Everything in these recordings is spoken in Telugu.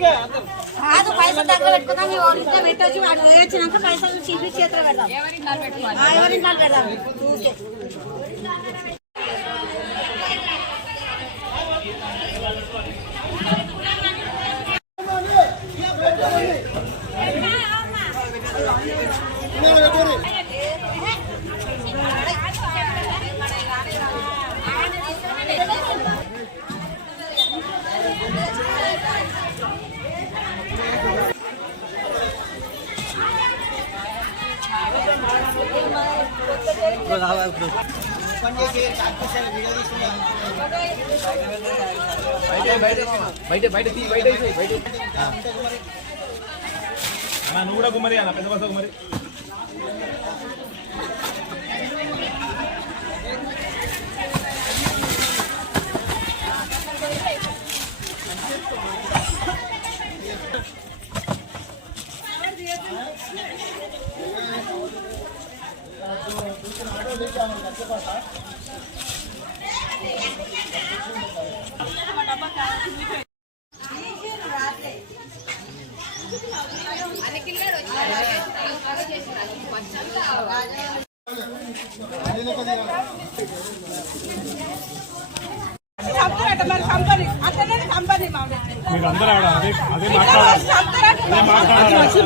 కాదు. పైసలు దగ్గర పెట్టుకుందాం మీ వాళ్ళ ఇంట్లో పెట్టొచ్చు వాడు వచ్చినాక పైసలు చీపి చేతిలో పెడదాం ఆ, ఎవరింట్లో పెడదాం బయట బయట తీ బయట బయట నువ్వు కూడా కుమ్మరి అన్న పెద్ద బస్సు కుమ్మరి. మరి కంపెనీ అట్లనే కంపెనీ మామూలు మీకు అందరూ ఆడ అదే అదే మాట్లాడాలి అదే మాట్లాడాలి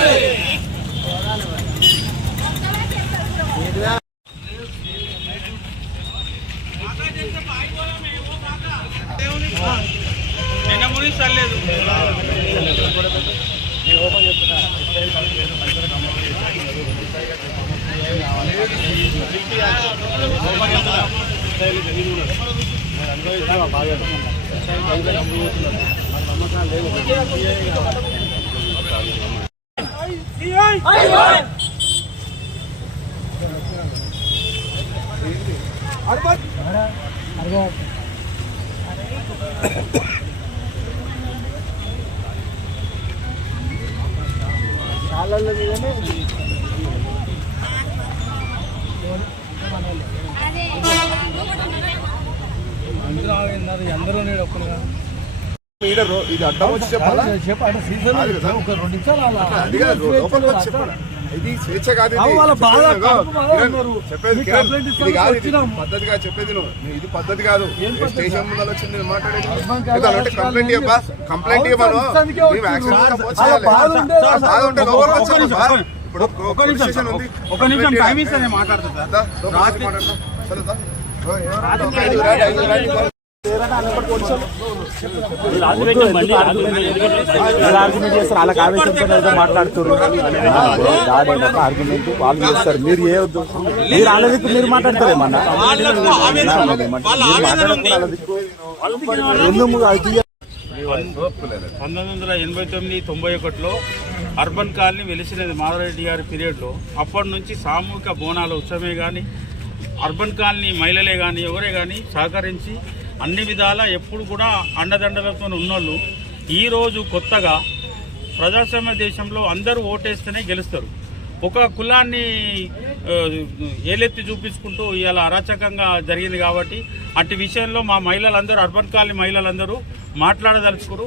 మరి మాట్లాడి ఏం చెప్పాలి వాళ్ళు? మరి మరి ఈడ రో- ఇది అడ్డం వచ్చి చెప్పాలా? చెప్పండి సీజన్. ఒక రెండు నిమిషాలు అలా అది లోపలికి వచ్చి చెప్పాలా? ఇది స్వేచ్ఛ కాదు చెప్పేది ఇది కాదు ఇది. పద్ధతిగా చెప్పేది నువ్వు. ఇది పద్ధతి కాదు? స్టేషన్ ముందర వచ్చింది నేను మాట్లాడేది? కంప్లైంట్ ఇవ్వబా కంప్లైంట్ ఇవ్వను. ఒక- నిమిషం, ఇప్పుడు ఒక. ఒక టైం. ఇస్తే నేను దా, లోపలికి మాట్లాడదాం. సరే ఆర్గ్యుమెంట్ చేస్తారు వాళ్ళకి ఆవేశంతో ఏదో మాట్లాడుతారు దాడి ఒక ఆర్గ్యుమెంట్ వాళ్ళు చేస్తారు మీరు ఏ ఉద్దేశం మీరు వాళ్ళ దిక్కు మీరు మాట్లాడతారు ఏమన్నా పంతొమ్మిది వందల ఎనభై తొమ్మిది తొంభై ఒకటిలో అర్బన్ కాలనీ వెలిసినది మాధవరెడ్డి గారి పీరియడ్లో అప్పటి నుంచి సామూహిక బోనాల ఉత్సవమే కానీ అర్బన్ కాలనీ మహిళలే కానీ ఎవరే కానీ సహకరించి అన్ని విధాలా ఎప్పుడు కూడా అండదండలతో ఉన్నోళ్ళు. ఈరోజు కొత్తగా ప్రజాస్వామ్య దేశంలో అందరూ ఓటేస్తేనే గెలుస్తారు. ఒక కులాన్ని ఏలెత్తి చూపించుకుంటూ ఇలా అరాచకంగా జరిగింది కాబట్టి అటు విషయంలో మా మహిళలందరూ అర్బన్ కాలనీ మహిళలందరూ మాట్లాడదలుచుకురు.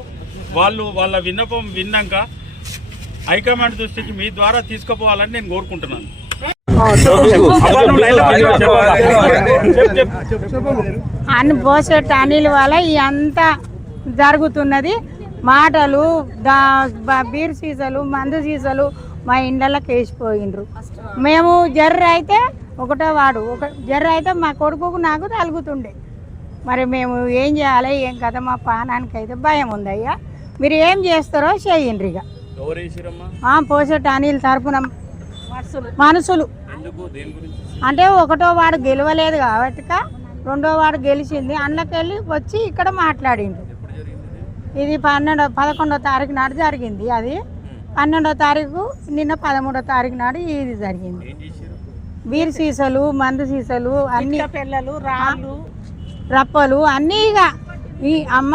వాళ్ళు వాళ్ళ విన్నపం విన్నాక హైకమాండ్ దృష్టికి మీ ద్వారా తీసుకుపోవాలని నేను కోరుకుంటున్నాను. అన్ని పోసేట అనిల్ వల్ల అంతా జరుగుతున్నది. మాటలు దా బీర్ సీసాలు మందు సీసాలు మా ఇండ్లకి వేసిపోయిండ్రు. మేము జర్ర అయితే ఒకటో వాడు ఒక జర్ర అయితే మా కొడుకుకు నాకు తలుగుతుండే. మరి మేము ఏం చేయాలి ఏం కదా మా పానానికి అయితే భయం ఉందయ్యా మీరు ఏం చేస్తారో చేయండి ఇక. ఆ, పోసేట అనిల్ తరపున మనసులు అంటే ఒకటో వాడు గెలవలేదు కాబట్టి రెండో వాడు గెలిచింది. అందులోకెళ్ళి వచ్చి ఇక్కడ మాట్లాడిండు. ఇది? పన్నెండో పదకొండో తారీఖు నాడు జరిగింది అది. పన్నెండో తారీఖు నిన్న పదమూడో తారీఖు నాడు ఇది జరిగింది. బీర్ సీసాలు మందు సీసాలు అన్ని పిల్లలు రాళ్ళు. రప్పలు అన్నీ ఇక. ఈ అమ్మ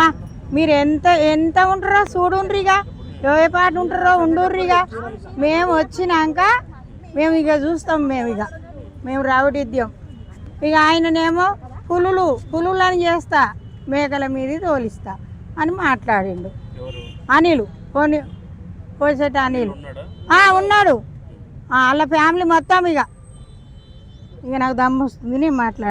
మీరు ఎంత ఎంత ఉంటారో చూడుండ్రి ఇక. ఏ పాట ఉంటారో ఉండుర్రి ఇక. మేము వచ్చినాక మేము ఇక చూస్తాం మేము ఇక. మేము రావడిద్దాం ఇక ఆయననేమో పులులు పులులని చేస్తా మేకల మీది తోలిస్తా అని మాట్లాడిండు. అనిలు పోని పోసేట అనిలు. ఉన్నాడు? వాళ్ళ ఫ్యామిలీ మొత్తం ఇక. ఇక నాకు దమ్ము వస్తుంది నేను మాట్లాడు